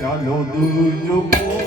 ચાલો દૂજો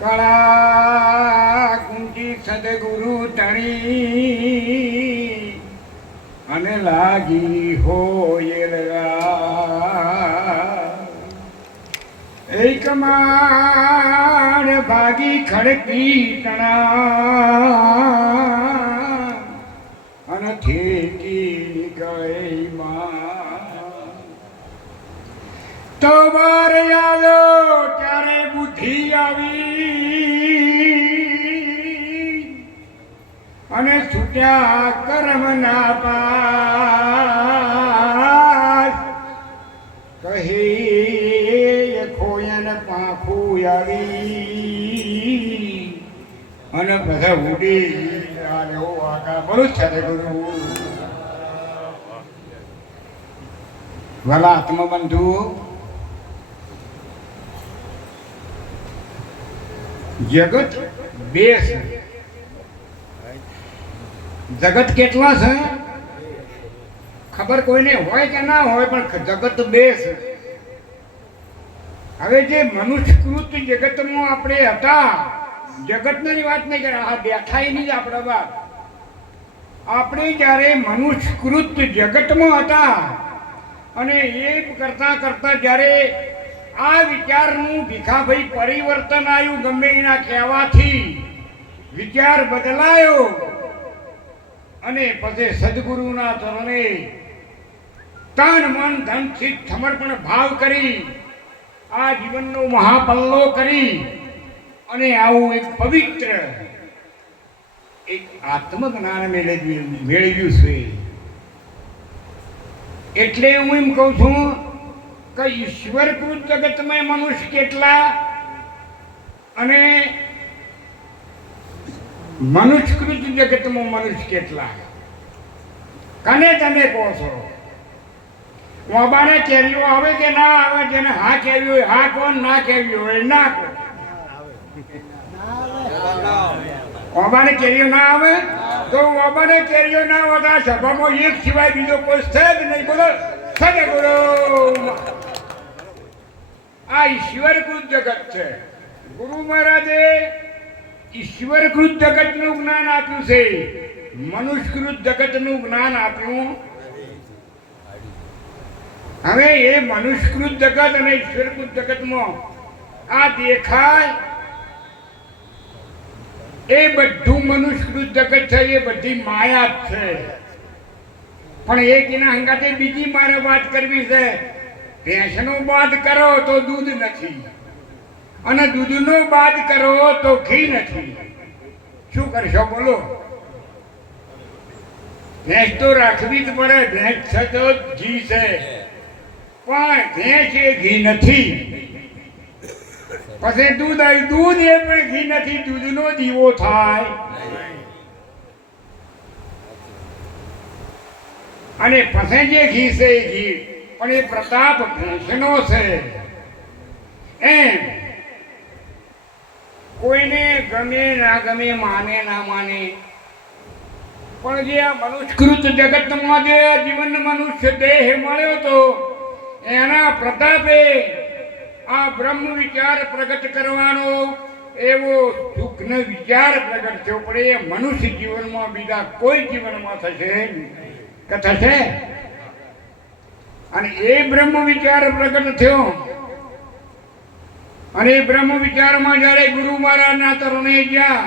કળા કુંજી સદગુરુ તણી અને લાગી હોય એક માણ ભાગી ખડકી તણા અને ઠેકી ગઈ માં તો વાર આવ્યો ત્યારે બુદ્ધિ આવી અને છૂટ્યા કર્મના પાસ કહી ખોયન પાંખું આવી અને બધા ઉડી આવ્યો આગા બોલું છે ગુરુ ભલા આત્મબંધુ જગત બે છે જગત કેટલા છે ખબર કોઈને હોય કે ના હોય પણ જગત બે છે હવે જે મનુષ્યકૃત જગતમાં આપણે હતા જગતની વાત નહીં કરે આ બેઠાઈની જ આપણે વાત આપણે જ્યારે મનુષ્યકૃત જગતમાં હતા અને એ કરતા કરતા જ્યારે આ વિચારનું ભીખાભાઈ પરિવર્તન આવ્યું ગમે એના કહેવાથી વિચાર બદલાયો અને પછી સદગુરુના ચરણે તન મન ધનથી સમર્પણ ભાવ કરી આ જીવનનો મહાપલ્લો કરી અને આવું એક પવિત્ર એક આત્મજ્ઞાન મેળવ્યું છે એટલે હું એમ કહું છું કે ઈશ્વરકૃત જગતમાં મનુષ્ય કેટલા અને મનુષ્યકૃત જગતમાં મનુષ્ય કેટલા કને તમે કહો છો વાબાને કેરીઓ આવે કે ના આવે જેને હા કેવી હોય હા કોણ ના કેવી હોય ના કહો વાબાને કેરીઓ ના આવે તો વાબાને કેરીઓ ના આવે આ સભામાં એક સિવાય બીજો કોઈ છે જ નહીં બોલો સદે બોલો આ ઈશ્વરકૃત જગત છે ગુરુ મહારાજે ઈશ્વરકૃત જગતનું જ્ઞાન આપ્યું છે મનુષ્યકૃત જગતનું જ્ઞાન આપ્યું હવે એ મનુષ્યકૃત જગત અને ઈશ્વરકૃત જગતમાં આ દેખાય એ બધું મનુષ્યકૃત જગત છે એ બધી માયા જ છે પણ એક એના હંગાતે બીજી મારે વાત કરવી છે ભેંસનો બાદ કરો તો દૂધ નથી અને દૂધનો બાદ કરો તો ઘી નથી શું કરશો બોલો ભેંસ તો રાખવી જ પડે ભેંસ છે તો ઘી છે પણ ભેંસ એ ઘી નથી પછી દૂધ આવ્યું દૂધ એ પણ ઘી નથી દૂધનો દીવો થાય અને પછી જે ઘી છે એ ઘી પણ એ પ્રતાપ ભેંસનો છે એમ કોઈને ગમે ના ગમે માને ના માને પણ જે આ મનુષ્યકૃત જગતમાં જે જીવન મનુષ્ય દેહ મળ્યો તો એના પ્રતાપે આ બ્રહ્મ વિચાર પ્રગટ કરવાનો એવો સુખનો વિચાર પ્રગટ થયો પણ એ મનુષ્ય જીવનમાં બીજા કોઈ જીવનમાં થશે કે થશે અને એ બ્રહ્મ વિચાર પ્રગટ થયો અને એ બ્રહ્મ વિચારમાં જ્યારે ગુરુ મહારાજના તરણે ગયા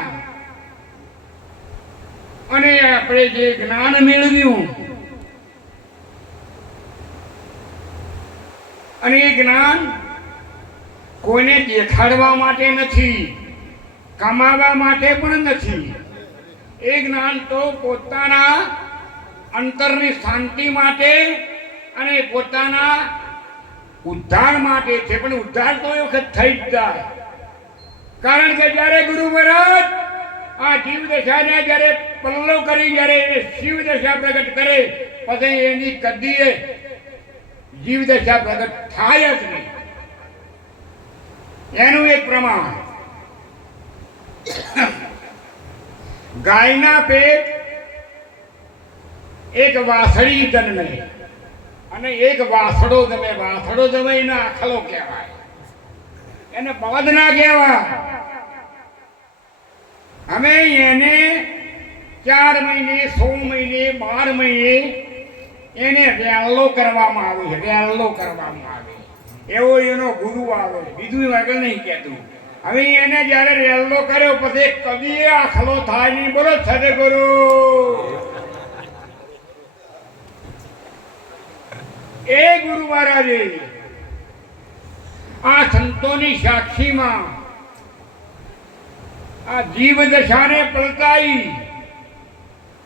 અને આપણે જે જ્ઞાન મેળવ્યું અને એ જ્ઞાન કોઈને દેખાડવા માટે નથી કમાવા માટે પણ નથી એ જ્ઞાન તો પોતાના અંતરની શાંતિ માટે અને પોતાના ઉદ્ધાર માટે છે પણ ઉદ્ધાર તો એ વખત થઈ જ જાય કારણ કે જ્યારે ગુરુ મહારાજ આ જીવ દશાને જ્યારે પલ્લો કરી જ્યારે શિવ દશા પ્રગટ કરે પછી એની કદીએ જીવ દશા પ્રગટ થાય જ નહીં એનું એક પ્રમાણ ગાયના પેટ એક વાસળી જન્મે અને એક વાસડો જમે વાસડો જમે એના આખલો કહેવાય એને બળદ ના કહેવાય અમે એને 4 મહિને 6 મહિને 12 મહિને એને વેલ્લો કરવામાં આવે છે, વેલ્લો કરવામાં આવે એવો એનો ગુરુ આવે, બીજું આગળ નહીં કહેતું. હવે એને જ્યારે વેલ્લો કર્યો પછી કદી આખલો થાય નહીં. બોલો સદગુરુ. એ ગુરુ મહારાજે આ સંતોની સાક્ષીમાં આ જીવ દશાને પલટાઈ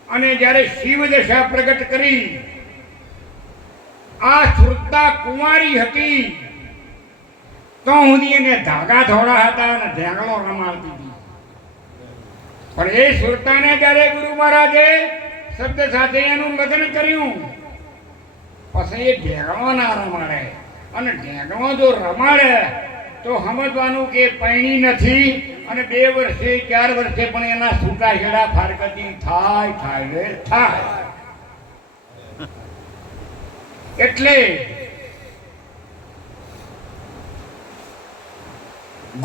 અને જ્યારે શિવ દશા પ્રગટ કરી. આ સુરતા કુંવારી હતી તો સુધી એને ધાગા થોડા હતા અને ઢેંગલો રમાડતી હતી. પણ એ સુરતાને જ્યારે ગુરુ મહારાજે શબ્દ સાથે એનું લગ્ન કર્યું પછી એ ઢેંગલો ના રમાડે. અને ઢેંગલો જો રમાડે તો સમજવાનું કે પૈણી નથી અને 2 વર્ષે 4 વર્ષે પણ એના છૂટા છેડા ફારકતી થાય. એટલે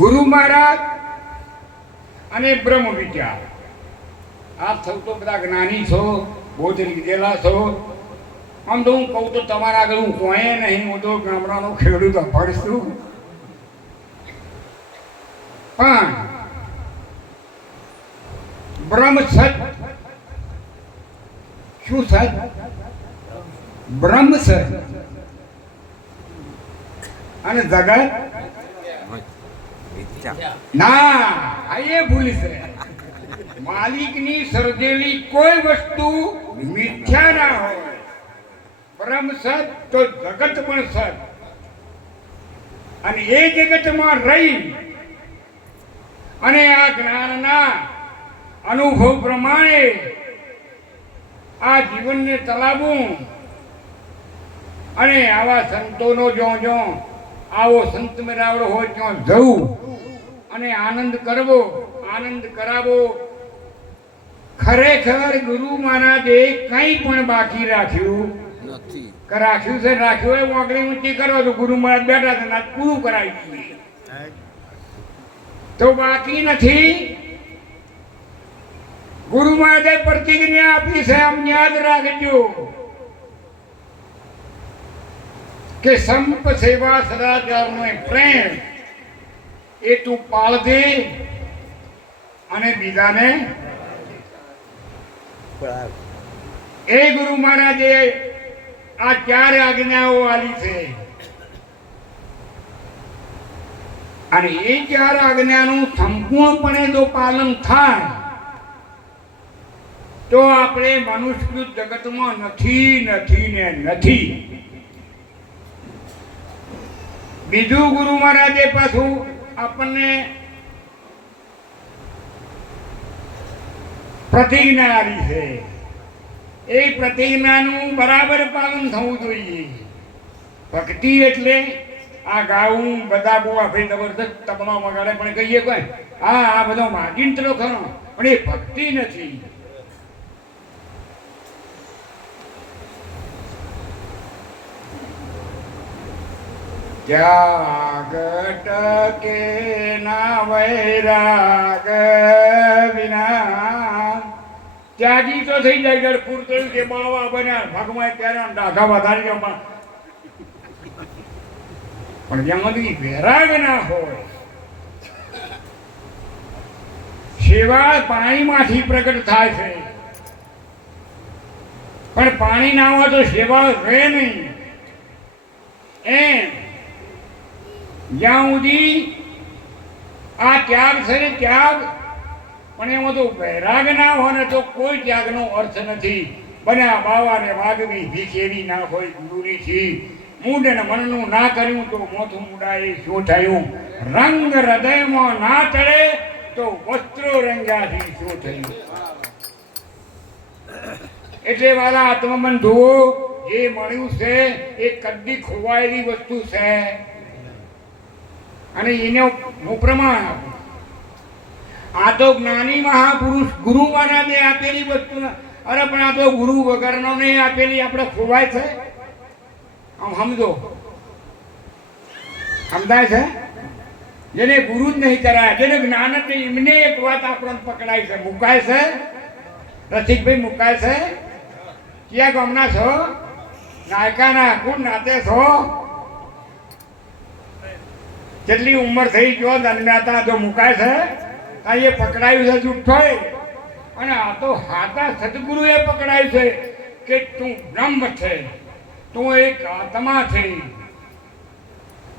ગુરુ મહારાજ અને બ્રહ્મ વિદ્યા આપ સૌ તો બધા જ્ઞાની છો, બોધ લીધેલા છો. આમ તો હું કહું તો તમારા આગળ હું કોઈ નહીં, હું તો ગામડાનો ખેડૂત અભડશું. પણ બ્રહ્મ સત શું સત? બ્રહ્મ સત અને જગત ના, એ ભૂલ છે. માલિકની સર્જેલી કોઈ વસ્તુ મિથ્યા ના હોય. બ્રહ્મ સત તો જગત પણ સત. અને એ જગતમાં રહી અને આ જ્ઞાનના અનુભવ પ્રમાણે આ જીવનને ચલાવવું અને આવા સંતોનો જો આવો સંત મેળાવડો હોય ત્યાં જવું અને આનંદ કરવો, આનંદ કરાવો. ખરેખર ગુરુ મહારાજે કંઈ પણ બાકી રાખ્યું નથી. રાખ્યું છે, રાખ્યું એ વાંકડી ઊંચી કરો તો ગુરુ મહારાજ બેઠા છે ના પૂરું કરાવી દીધું તો બાકી નથી. ગુરુ મહારાજે પ્રતિજ્ઞા આપી છે, આમ યાદ રાખજો કે સંપ સેવા સદાચારનો પ્રેમ એ તું પાળજે અને બીજાને. એ ગુરુ મહારાજે આ 4 આજ્ઞાઓ આલી છે અને એ 4 આજ્ઞાનું સંપૂર્ણપણે જો પાલન થાય તો આપણે મનુષ્ય જગતમાં નથી. બીજું ગુરુ મહારાજે પાછું આપણને પ્રતિજ્ઞા આપી છે. એ પ્રતિજ્ઞાનું બરાબર પાલન થવું જોઈએ. ભક્તિ એટલે આ ગાવું બધા બહુ આપણે જબરદસ્ત તબલા વગાડે પણ કહીએ કોઈ આ બધો માગીંતરો ખરો પણ એ ભક્તિ નથી. ત્યાગ ટકે ના વૈરાગ વિના. ત્યાગી તો થઈ જાય ગળપુર થયું કે બાવા બન્યા ભગવાન ત્યારે ડાઘા વધારી ગયો પણ જ્યાં સુધી વૈરાગ ના હોય. સેવા પાણીમાંથી પ્રગટ થાય છે પણ પાણી ના હોય તો સેવા રહે નહીં. એમ જ્યાં સુધી આ ત્યાગ છે ને ત્યાગ પણ એમાં તો વૈરાગ ના હોય ને તો કોઈ ત્યાગનો અર્થ નથી. બન્યા બાવાને વાગવી ભીખ એવી ના હોય ગુરુની છી. મૂડ ને મનનું ના કર્યું તો મોથું મુડાય શું થયું? રંગ હૃદયમાં ના ચડે તો વસ્ત્રો રંગ્યાથી શું થયું? એટલે વાલા આત્મબંધુઓ જે મળ્યું છે એ કદી ખોવાયેલી વસ્તુ છે અને એને હું પ્રમાણ આપું. આ તો જ્ઞાની મહાપુરુષ ગુરુ મહારાજે આપેલી વસ્તુ. અરે પણ આ તો ગુરુ વગરનો નહીં આપેલી આપણે ખોવાય છે. આમ સમજો, સમજાય છે? જેને ગુરુ જ નહીં કરાય, જેને જ્ઞાન જ નહીં, એમને એક વાત આપણને પકડાય છે. મુકાય છે રસિકભાઈ, મુકાય છે? ક્યાં ગામના છો? નાયકાના. કોણ નાતે છો? કેટલી ઉંમર થઈ ગયો જન્મ્યા જો મુકાય છે? એ પકડાયું છે જૂઠો. અને આ તો હાથા સદગુરુએ પકડાયું છે કે તું બ્રહ્મ છે, તું એક આત્મા છે,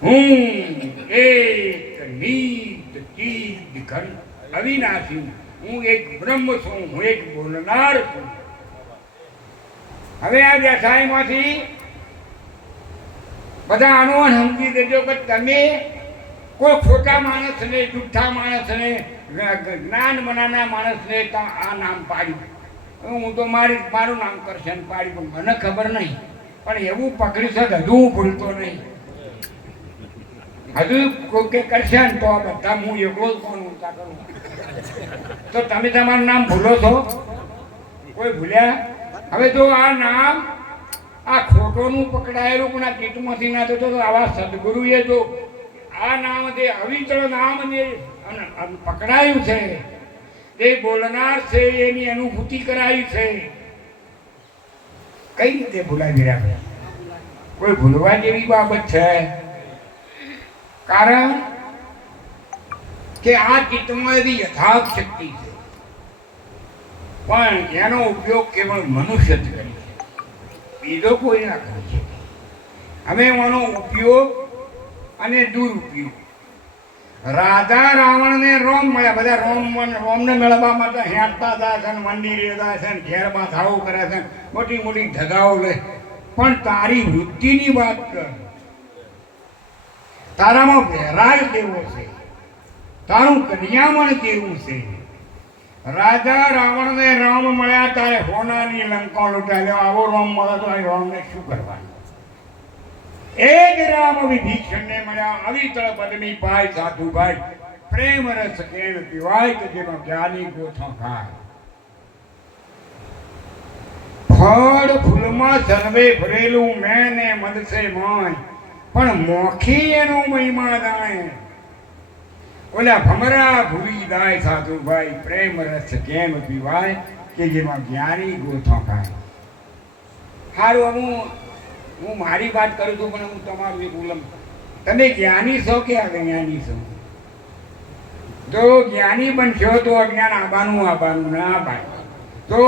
હું એક નિત ચીજ ઘન અવિનાશી, હું એક બ્રહ્મ છું, હું એક બોલનાર છું. હવે આ વ્યવસાયમાંથી બધા આનો સમજી દેજો કે તમે કોઈ ખોટા માણસને, જૂઠા માણસને, જ્ઞાન મનાના માણસને આ નામ પાડ્યું. હું તો મારું નામ કરશન પાડ્યું, મને ખબર નહીં, પણ એવું પકડી છે હજુ હું ભૂલતો નહીં. હજુ કોઈ કે કરશે ને તો બધા હું એકલો જ કોણ ઊંચા કરું. તો તમે તમારું નામ ભૂલો છો? કોઈ ભૂલ્યા? હવે જો આ નામ આ ખોટોનું પકડાયેલું પણ આ કીટમાંથી ના થતો, તો આવા સદગુરુએ જો આ નામ જે અવિચળ નામ જે પકડાયું છે, એ બોલનાર છે, એની અનુભૂતિ કરાવી છે. કઈ રીતે ભૂલાવી રહ્યા? કોઈ ભૂલવા જેવી બાબત છે? કારણ કે આ ચિત્તમાં એવી યથાર્થ શક્તિ છે, પણ એનો ઉપયોગ કેવળ મનુષ્ય જ કરી છે, બીજો કોઈ ના કરી શકે. હવે એનો ઉપયોગ અને દુરુપયોગ. રાજા રાવણને રોમ મળ્યા, બધા રોમને મેળવવા માટે હેંટતા જાય છે, મંદિરે જાય છે, ઘેર બાધાઓ કરે છે, મોટી મોટી ધગાઓ લે. પણ તારી વૃત્તિની વાત કર, તારામાં વૈરાગ કેવો છે, તારું કન્યામણ કેવું છે. રાજા રાવણને રામ મળ્યા ત્યારે હોનાની લંકા લૂંટાયો. આવો રામ મળે તો રામને શું કરવાનું? એ જ રામ વિભીષણને મળ્યા. અવિતળ પદમી ભાઈ સાધુભાઈ, પ્રેમ રસ કેળ પીવાય કે જેનો જ્ઞાની ગોથો ખાય. ફળ ફૂલમાં સર્વે ભરેલું મેં ને મદસે મોય, પણ મોખી એનો મહિમા જાણે. ઓલા ભમરા ભૂલી જાય સાધુભાઈ, પ્રેમ રસ કેમ પીવાય કે જેમાં જ્ઞાની ગોથો ખાય. સારું, હું મારી વાત કરું છું, પણ હું તમારું એક ઉલ્લંઘન. તમે જ્ઞાની છો કે અજ્ઞાની છો? જો જ્ઞાની બનશો તો અજ્ઞાન આવવાનું ના ભાઈ. તો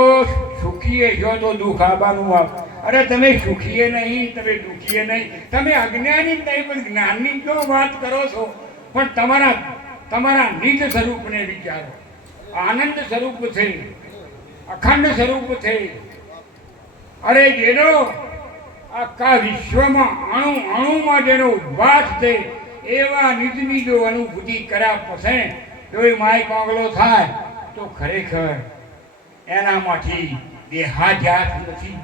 સુખીએ છો તો દુઃખ આવવાનું. અરે તમે સુખીએ નહીં, તમે દુઃખીએ નહીં, તમે અજ્ઞાની નહીં, પણ જ્ઞાનની જો વાત કરો છો. પણ તમારા નિજ સ્વરૂપને વિચારો. આનંદ સ્વરૂપ છે, અખંડ સ્વરૂપ છે. અરે જેનો આખા વિશ્વમાં અણુમાં જેનો ઉદ્ભાસ છે, એવા નિજની જો અનુભૂતિ કર્યા પછી જો એ માય કોંગલો થાય તો ખરેખર એનામાંથી દેહાધ્યાસ નથી.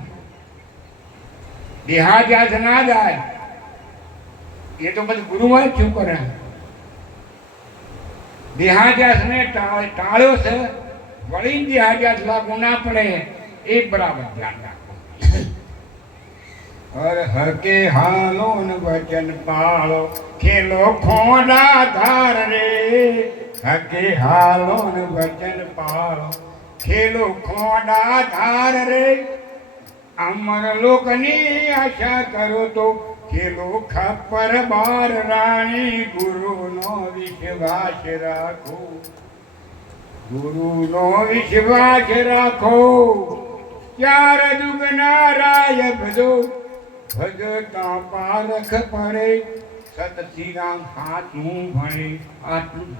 દેહાધ્યાસ ના જાય. એ તો બધું ગુરુમાં શું કરે? દેહાધ્યાસને ટાળ્યો છે, વળી દેહાધ્યાસ લાગુ ના પડે એ બરાબર ધ્યાન રાખો. હર કે હાલો ને વચન પાળો, ખેલો ખોડા ધાર રે. હર કે હાલો ને વચન પાળો, ખેલો ખોડા ધાર રે. અમર લોકની આશા કરો તો ખેલો ખપ્પર બાર રાણી. ગુરુનો વિશ્વાસ રાખો, ગુરુનો વિશ્વાસ રાખો. ચાર દુગના રાય ભજો, ભગતા પારખ પડે. સતથી રામ હાથનું ભણે. આટલું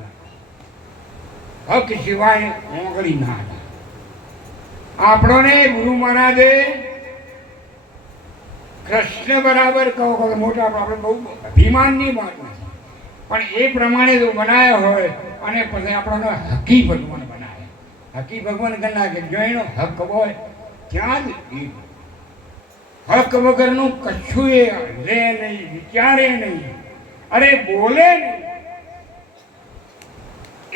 હક સિવાય ઓગળી ના જાય. આપણને ગુરુ મહારાજે કૃષ્ણ બરાબર કહો, મોટા આપણે બહુ અભિમાનની વાત નથી, પણ એ પ્રમાણે જો બનાવ્યો હોય અને પછી આપણને હકી ભગવાન બનાવે. હકી ભગવાન કરના કે જો એનો હક હોય ત્યાં જ એ હક વગરનું કશું એ લે નહીં, વિચારે નહીં, અરે બોલે નહીં.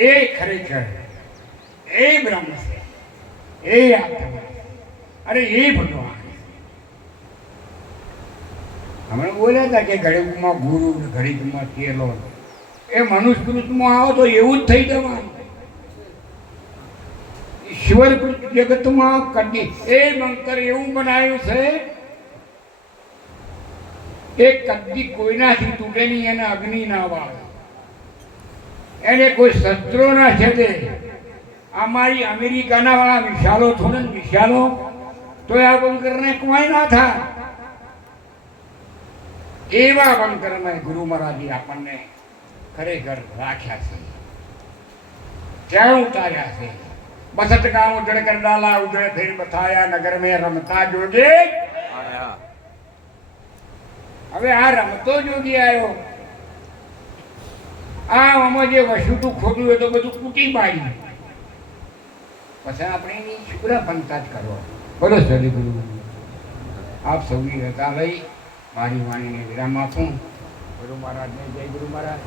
એ ખરેખર એ બ્રહ્મ છે, એ આત્મા, અરે એ ભગવાન. હમણાં બોલ્યા હતા કે ઘડીકમાં ગુરુ, ઘડીકમાં ચેલો. એ મનુસ્મૃતમાં આવો તો એવું જ થઈ જવાનું. ઈશ્વર જગતમાં કદી એ મંકર એવું બનાવ્યું છે એ કદી કોઈનાથી તૂટે નહીં, એને અગ્નિ ના વાળે, એને કોઈ શસ્ત્રો ના છેદે. અમારી અમેરિકાના વાળા વિશાલો થોડે ને વિશાલો તો આ બંકરને કોઈ ના થાય. એવા બંકરમાં ગુરુ મહારાજે આપણને ખરેખર રાખ્યા છે, ત્યાં ઉતાર્યા છે. બસત ગામ ઉજળ કર ડાલા, ઉજળે ફેર બતાયા, નગર મેં રમતા જોગે. હવે આ રમતો જોગી આવ્યો. આમાં જે વસુતું ખોટું હોય તો બધું કૂટી પાડી, પછી આપણે એની શુક્ર પંથા જ કરો. બોલો સદગુરુ. આપ સૌની રજા લઈ મારી વાણીને વિરામ આપું. ગુરુ મહારાજને જય ગુરુ મહારાજ.